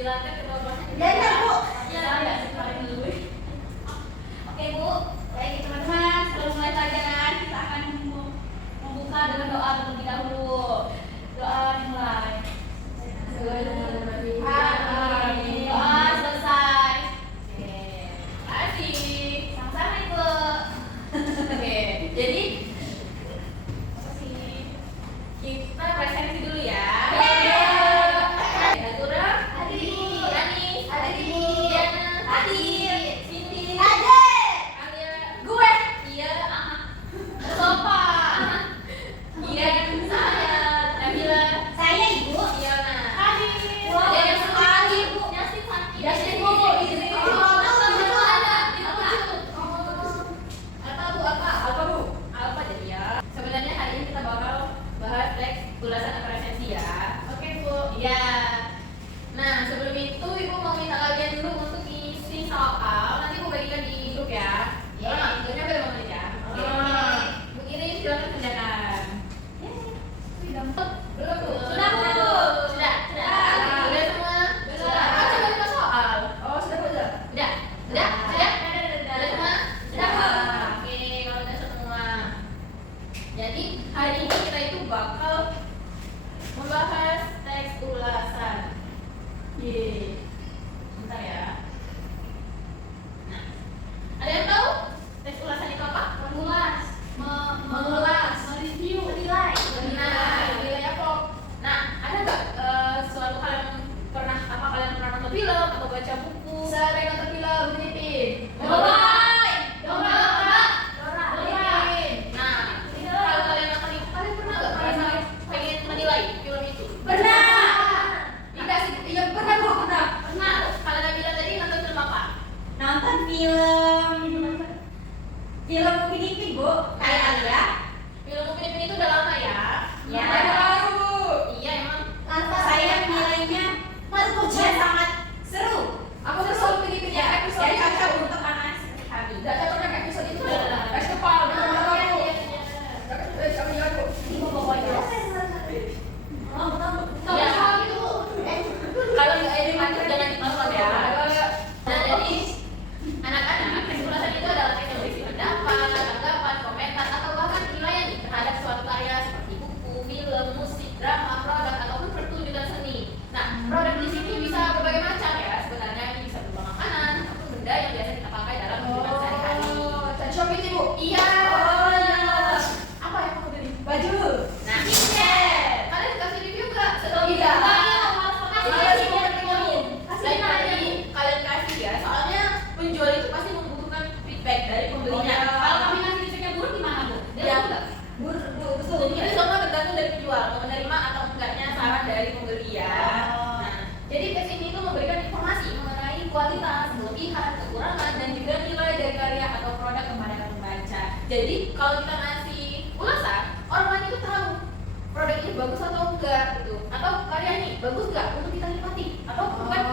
Silakan ketua kelasnya. Ya, ya, Bu. Ya, ya, silakan dulu. Oke, Bu. Baik, teman-teman, sebelum mulai pelajaran, kita akan membuka dengan doa terlebih dahulu. Doa dimulai. Amin. Doa selesai. Oke. Kasih. Sama-sama, Ibu. Oke. Jadi kita presensi dulu ya. Ulasan presensi ya. Oke, Bu. Ya. Nah, sebelum itu Ibu mau minta kalian dulu untuk isi soal. Nanti Ibu bagikan di grup ya. Ya, grupnya berapa menit ya? Oke. Bu Irin silakan kerjakan. Belum, Bu. Sudah, Bu. Sudah. Sudah semua? Sudah. Coba buka soal. Oh, sudah. Sudah. Sudah semua? Sudah, Bu. Oke, kalau sudah semua. Jadi, hari ini kita itu bakal membahas teks ulasan. Bentar ya. Nah, ada yang tahu teks ulasan itu apa? Mengulas, mereview, menilai. Benar, nilai apa? Nah, ada nggak suatu hal yang kalian pernah nonton film atau baca buku? Sering nonton film, Pipin. Dora. Film Upin Ipin, Bu. Kayak ya. Film Upin Ipin itu udah lama ya? Ya. Baru, Bu. Iya, emang. Saya nilainya ujian sangat seru. Aku tuh selalu Upin Ipin ya. Episode cocok untuk anak seperti kami. Gak cocok dengan episode itu. Es kepal. Kalau nggak ada macam jangan ditonton ya. Nah, jadi anak-anak teks ulasan itu adalah teks yang berisi pendapat, tanggapan, komentar, atau bahkan penilaian terhadap suatu karya seperti buku, film, musik, drama, produk, ataupun pertunjukan seni. Nah, produk di sini bisa berbagai macam ya. Sebenarnya ini bisa berupa makanan ataupun benda yang biasa kita pakai dalam kehidupan sehari-hari. Tadi shopping nih, Bu. Iya. Apa yang kamu beli? Baju. Nah, kalian kasih review nggak? Iya. Kalian kasih ya, soalnya penjual itu pasti membutuhkan feedback dari pembelinya. Kalau kami ngasih feedbacknya buruk gimana, Bu? Ya, Buruk, betul. Ini semua tergantung dari penjual, mau menerima atau enggaknya saran dari pembeli ya. Nah, jadi tes ini itu memberikan informasi mengenai kualitas, kelebihan, kekurangan, dan juga nilai dari karya atau produk kepada pembaca. Jadi kalau kita ngasih ulasan, orang lain itu tahu produk ini bagus atau enggak gitu, atau karya ini bagus enggak untuk kita nikmati, atau bukan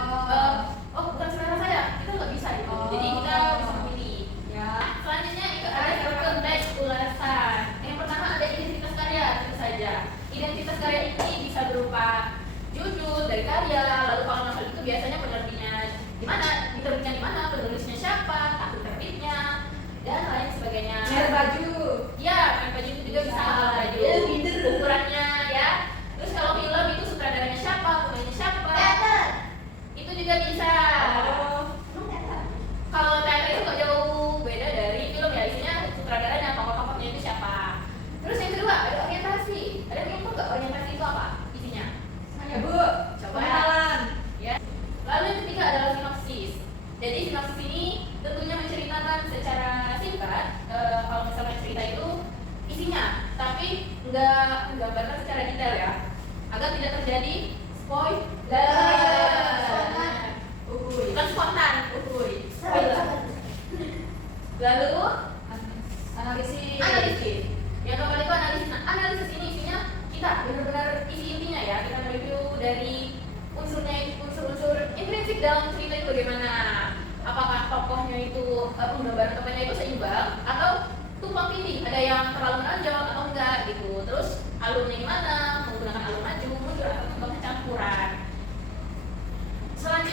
bukan selera saya, kita nggak bisa gitu. Jadi kita bisa memilih. Ya. Selanjutnya itu ada struktur teks ulasan. Yang pertama ada identitas karya, tentu saja. Identitas karya ini bisa berupa judul dari karya, lalu kalau novel itu biasanya penerbitnya di mana, diterbitkan di mana, penulisnya siapa, akun terbitnya, dan lain sebagainya. Merek baju. Ya, merek baju itu juga bisa baju. Ukurannya ya. Terus kalau film itu sutradaranya siapa, pemainnya siapa. Itu juga bisa. Kalau teater itu nggak jauh beda dari film ya, isinya sutradaranya, tokoh-tokohnya itu siapa. Terus yang kedua ada orientasi. Ada yang tahu nggak orientasi itu apa isinya? Saya, Bu. Coba. Kenalan. Ya. Lalu yang ketiga adalah sinopsis. Jadi sinopsis ini tentunya menceritakan secara singkat. Kalau misalnya cerita itu isinya, tapi nggak menggambarkan secara detail ya, agar tidak terjadi spoiler. Bukan spontan. Lalu analisis. Yang keempat itu analisis. Nah, analisis ini isinya kita benar-benar isi intinya ya. Kita mereview dari unsur-unsur intrinsik dalam cerita itu bagaimana. Apakah tokohnya itu penggambaran tokohnya itu seimbang atau tumpang tindih, ada yang terlalu menonjol atau enggak gitu. Terus alurnya gimana, menggunakan alur maju, mundur atau campuran. Selanjutnya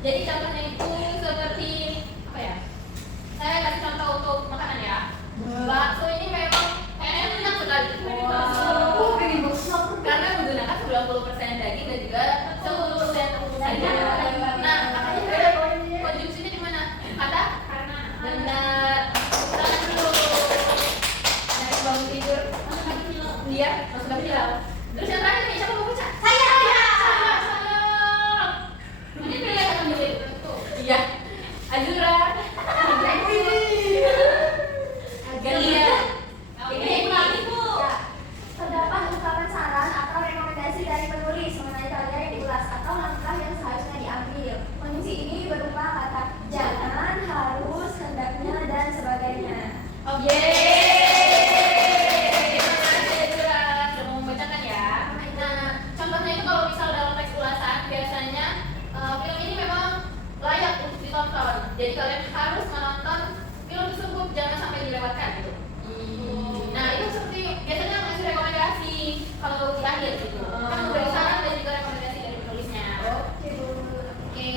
Jadi contohnya itu seperti apa ya? Saya kasih contoh untuk makanan ya. Bakso ini memang kayaknya enak sekali. Pengen bakso. Karena menggunakan 90% daging dan juga 10% tepung saja. Nah, makanya beda konsumsinya di mana? Kata Karena benar. Tangan dulu. Dari bangun tidur, dia masuk ke film. Terus yang terakhir nih, siapa mau baca? saya. Ini pilih yang ambil itu. Iya. Azura. Galia. Ini lagi Bu. Ya, terdapat ungkapan saran atau rekomendasi dari penulis mengenai kalian yang diulas atau langkah yang seharusnya diambil. Kondisi ini berupa kata jangan, harus, hendaknya, dan sebagainya. Terima kasih Azura sudah mau membacakan ya. Nah, contohnya itu kalau misal dalam teks ulasan biasanya film ini memang layak untuk ditonton. Jadi kalian harus menonton film tersebut, jangan sampai dilewatkan gitu. Nah, itu seperti biasanya ngasih rekomendasi kalau di akhir gitu. Kan memberi saran dan juga rekomendasi dari penulisnya. Oke, Bu. Oke.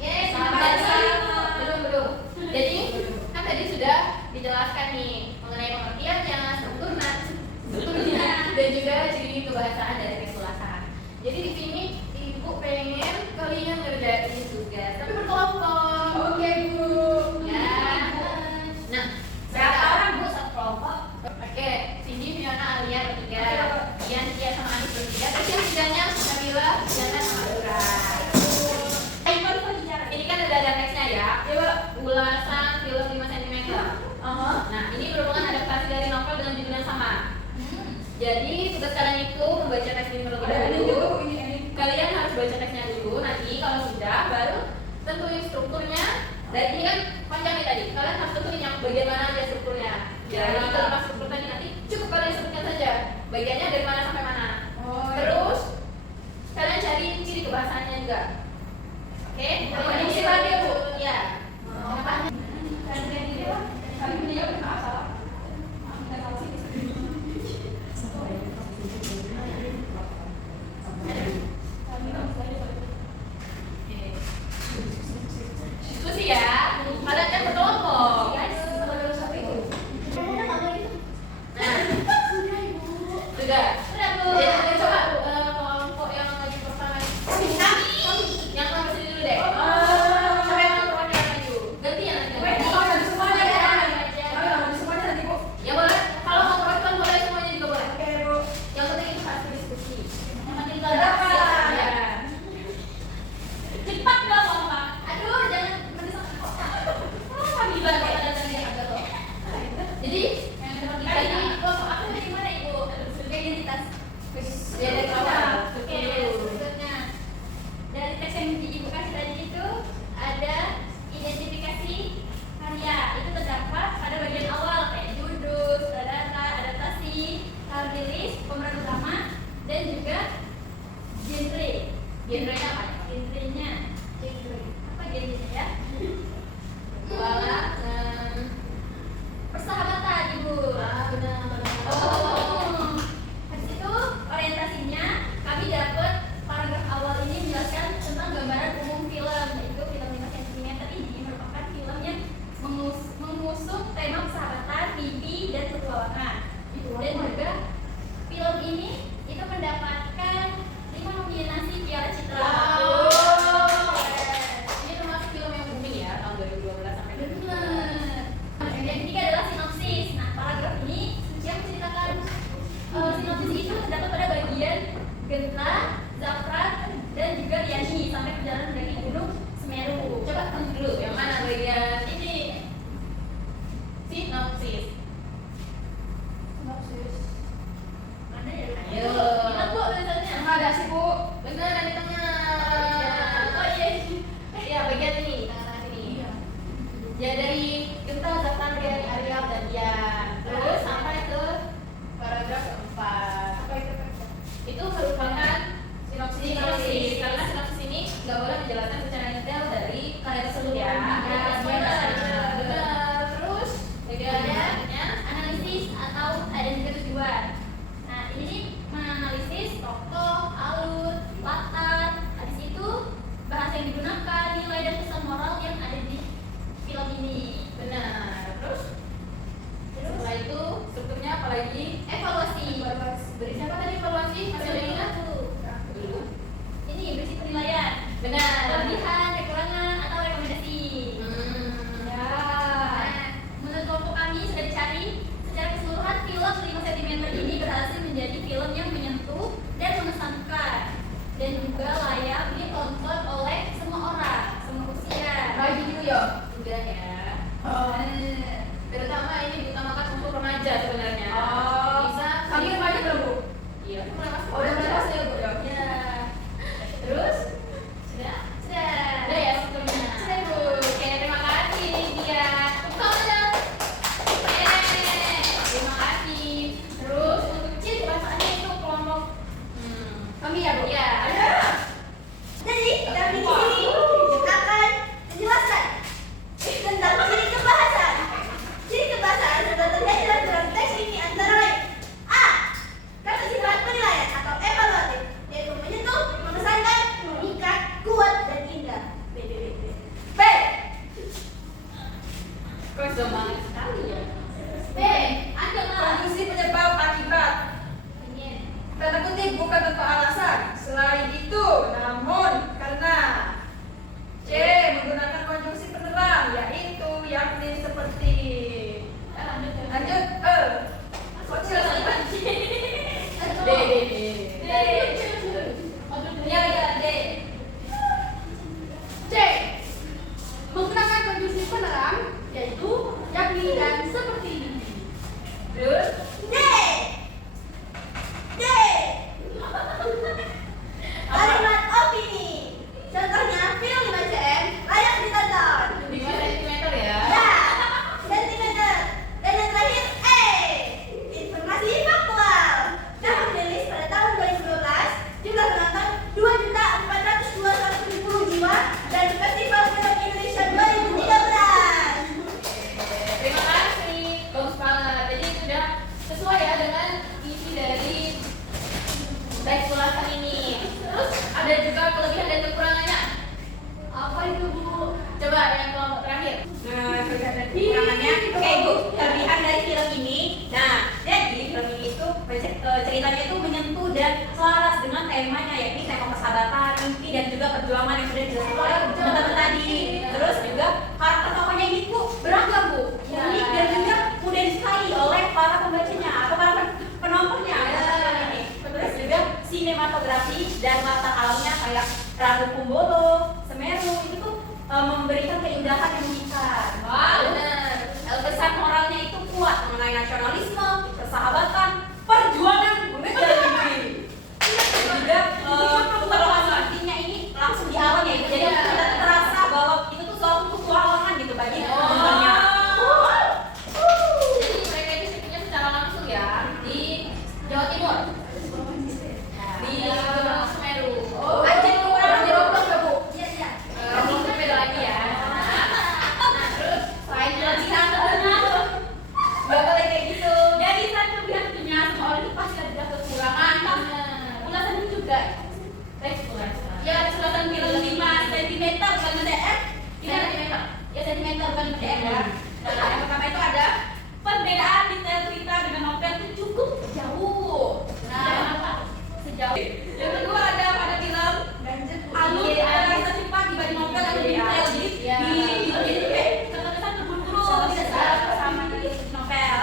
Yes, Belum. Jadi kan tadi sudah dijelaskan nih mengenai pengertiannya, strukturnya, dan juga ciri kebahasaan dari teks ulasan. Jadi di sini ibu pengen kalian ngerjain tugas, tapi berkelompok. Oke Bu. Ya. Nah, Berapa orang Bu satu kelompok? Oke, Cindy, Fiona, Alia bertiga, Ian, Tia sama Anis bertiga, terus yang tiganya Nabila, Diana sama Dora. Ini kan udah ada teksnya ya, ulasan film 5 cm. Nah, ini merupakan adaptasi dari novel dengan judul yang sama. Jadi tugas kalian itu membaca teks ini terlebih dahulu. Kalian harus baca teksnya dulu, nanti kalau sudah baru tentuin strukturnya. Dan ini kan panjang nih tadi, kalian harus tentuin yang bagian mana aja strukturnya. Jadi kalau struktur tadi nanti cukup kalian sebutkan saja bagiannya dari mana sampai mana. Terus kalian cari ciri kebahasaannya juga. Oke, ini silakan ya Bu. Ya. Kenapa? Kami punya apa? Diskusi ya. Kalian kan berkelompok. Nah, sudah. Jadi coba kelompok yang lagi pertama. Yang nomor sini dulu deh. Sampai yang nomor maju. Gantian nanti. Ya boleh. Kalau mau perwakilan boleh, semuanya juga boleh. Yang penting itu harus diskusi. Yang penting kalian siap ya. Cepat dong Pak. Aduh, jangan mendesak kota. Gila kota datangnya agak loh. Jadi yang nomor 3 ini kelompok aku dari mana Ibu? Identitas. Ya dari awal. Oke, berikutnya dari teks yang Ibu kasih tadi itu ada identifikasi karya. Itu terdapat pada bagian awal kayak judul, sutradara, adaptasi, rilis, pemeran utama, dan juga genre. Genrenya apa? Genrenya, apa genrenya ya? Wala, Persahabatan Ibu. benar. Habis itu orientasinya kami dapat paragraf awal ini menjelaskan tentang gambaran umum film, yaitu film 5 cm ini merupakan film yang mengusung tema persahabatan, mimpi, dan petualangan. Dan juga film ini itu mendapatkan 5 nominasi Piala Citra. kelebihan dan kekurangannya. Oke Ibu, kelebihan dari film ini. Nah, jadi film ini itu ceritanya itu menyentuh dan selaras dengan temanya, yakni tema persahabatan, mimpi dan juga perjuangan yang sudah dijelaskan oleh teman-teman tadi. Terus juga karakter tokohnya ini Bu beragam Bu, unik dan juga mudah disukai oleh para pembacanya atau para penontonnya. Terus juga sinematografi dan latar alamnya kayak Ranu Kumbolo, Semeru itu tuh memberikan keindahan yang memikat. Wow, benar. Pesan moralnya itu kuat mengenai nasionalisme, persahabatan, perjuangan mengejar mimpi. Dan juga petualangan artinya ini langsung di awal ya Ibu. Jadi kita terasa bahwa itu tuh suatu petualangan gitu bagi penontonnya. Jadi mereka itu syutingnya secara langsung ya di Jawa Timur. Di Gunung Semeru. Anjir kurang Roblox ya Bu? Iya, iya. Roblox itu beda lagi ya. Nah, terus selain kelebihan nggak boleh kayak gitu. Jadi satu kelebihan punya semua orang itu pasti ada kekurangan. Ulasan ini juga ya ulasan film 5 cm bukan MDF. Kita ada Ya cm bukan MDF ya. Nah, yang pertama itu ada perbedaan detail cerita dengan novel itu cukup jauh. Nah, sejauh. Yang kedua ada pada film alur ada rasa cepat dibanding novel yang lebih detail. Jadi kesan terburu-buru tidak sama di novel.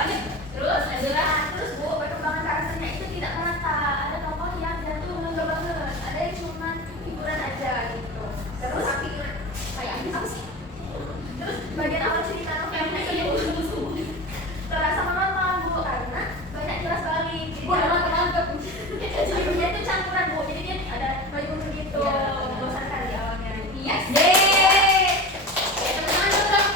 Terus adalah Terus Bu, perkembangan karakternya itu tidak merata. Ada tokoh yang jatuh menonjol banget, ada yang cuma hiburan aja gitu. Terus kayak apa sih? Terus bagian awal cerita novelnya ini terasa menonton Bu, karena banyak jelas balik. Jadi dia itu campuran Bu, jadi dia ada baju begitu. Bosan kali awalnya. Yes. teman-teman dong.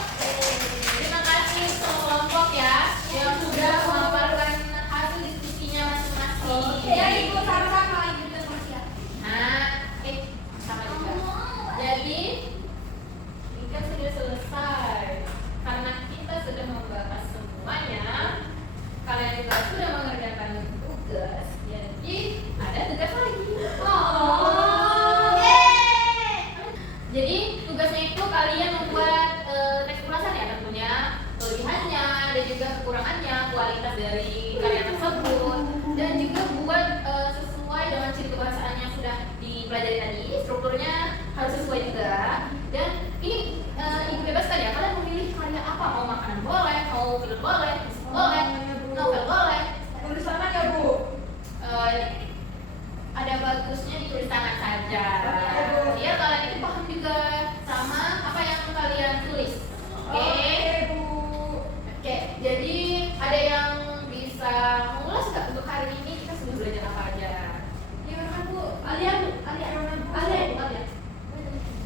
Terima kasih untuk kelompok ya yang sudah memaparkan hasil diskusinya masing-masing. Ya Ibu sama-sama Ibu dan Mas ya. Nah, sama juga. Jadi ini kan sudah selesai. Karena kita sudah membahas semuanya, kalian juga sudah mengerjakan tugas. Jadi ada tugas lagi. Jadi tugasnya itu kalian membuat teks ulasan ya tentunya, kelebihannya dan juga kekurangannya, kualitas dari karya tersebut, dan juga buat sesuai dengan ciri kebahasaan yang sudah dipelajari tadi. Strukturnya harus sesuai juga. Dan ini Ibu bebaskan ya, kalian memilih karya apa, mau makanan boleh, mau film boleh, musik boleh, novel boleh. Tulis tangan ya Bu. Ada bagusnya ditulis tangan saja. Biar kalian itu paham juga sama apa yang kalian tulis. Oke. Bu. Oke. Jadi ada yang bisa mengulas nggak untuk hari ini kita sudah belajar apa aja? Ya kan Bu. Alia Bu. Alia.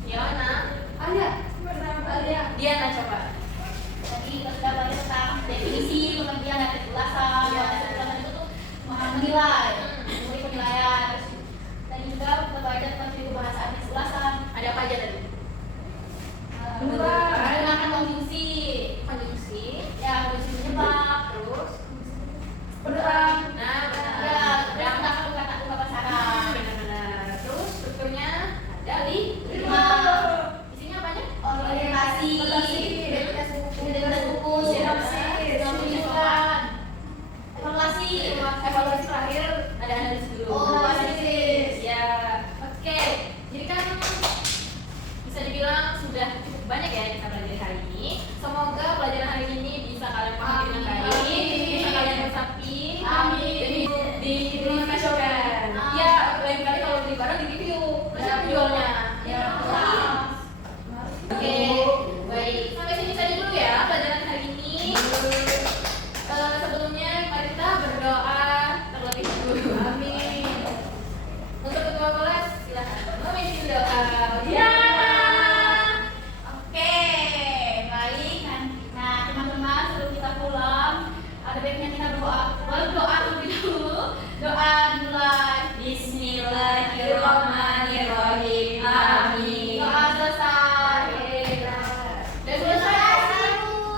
Diana, Alia. Diana coba. Tadi kita sudah belajar tentang definisi, pengertian dan kejelasan. Kejelasan itu tuh menilai, memberi penilaian. Dan juga kita belajar tentang ciri kebahasaan dan kejelasan. Ada apa aja tadi? Menggunakan konjungsi. Konjungsi. Ya, konjungsi menyebab. Terus. Penerang. Nah, Ya, benar. dan kata ungkapan syarat. Benar-benar. Terus strukturnya ada di 5. isinya apa aja? Orientasi, identitas buku, sinopsis, penunjukan, evaluasi terakhir, Ada analisis dulu. oh analisis. Ya, oke. Jadi kan bisa dibilang sudah cukup banyak ya yang kita pelajari hari ini. Semoga pelajaran hari ini bisa kalian pahami dengan baik, Amin. bisa kalian resapi, Amin. dan diimplementasikan. Amin. Ya, lain kali kalau beli barang di review, terus Ya, jualnya. Ya, Oke, baik. Sampai sini saja dulu ya pelajaran hari ini. Sebelumnya mari kita berdoa terlebih dahulu. Amin. Untuk ketua kelas silakan memimpin doa. Ya. Oke, baik. Nah, teman-teman sebelum kita pulang, ada baiknya kita berdoa terlebih dahulu. Doa dimulai. Bismillahirrahmanirrahim. Amin. Doa selesai. Dan selesai.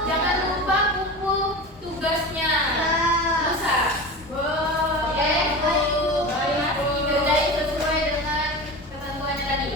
Jangan lupa kumpul tugasnya. Lusa. Oke, Bu. Kerjain sesuai dengan ketentuannya tadi.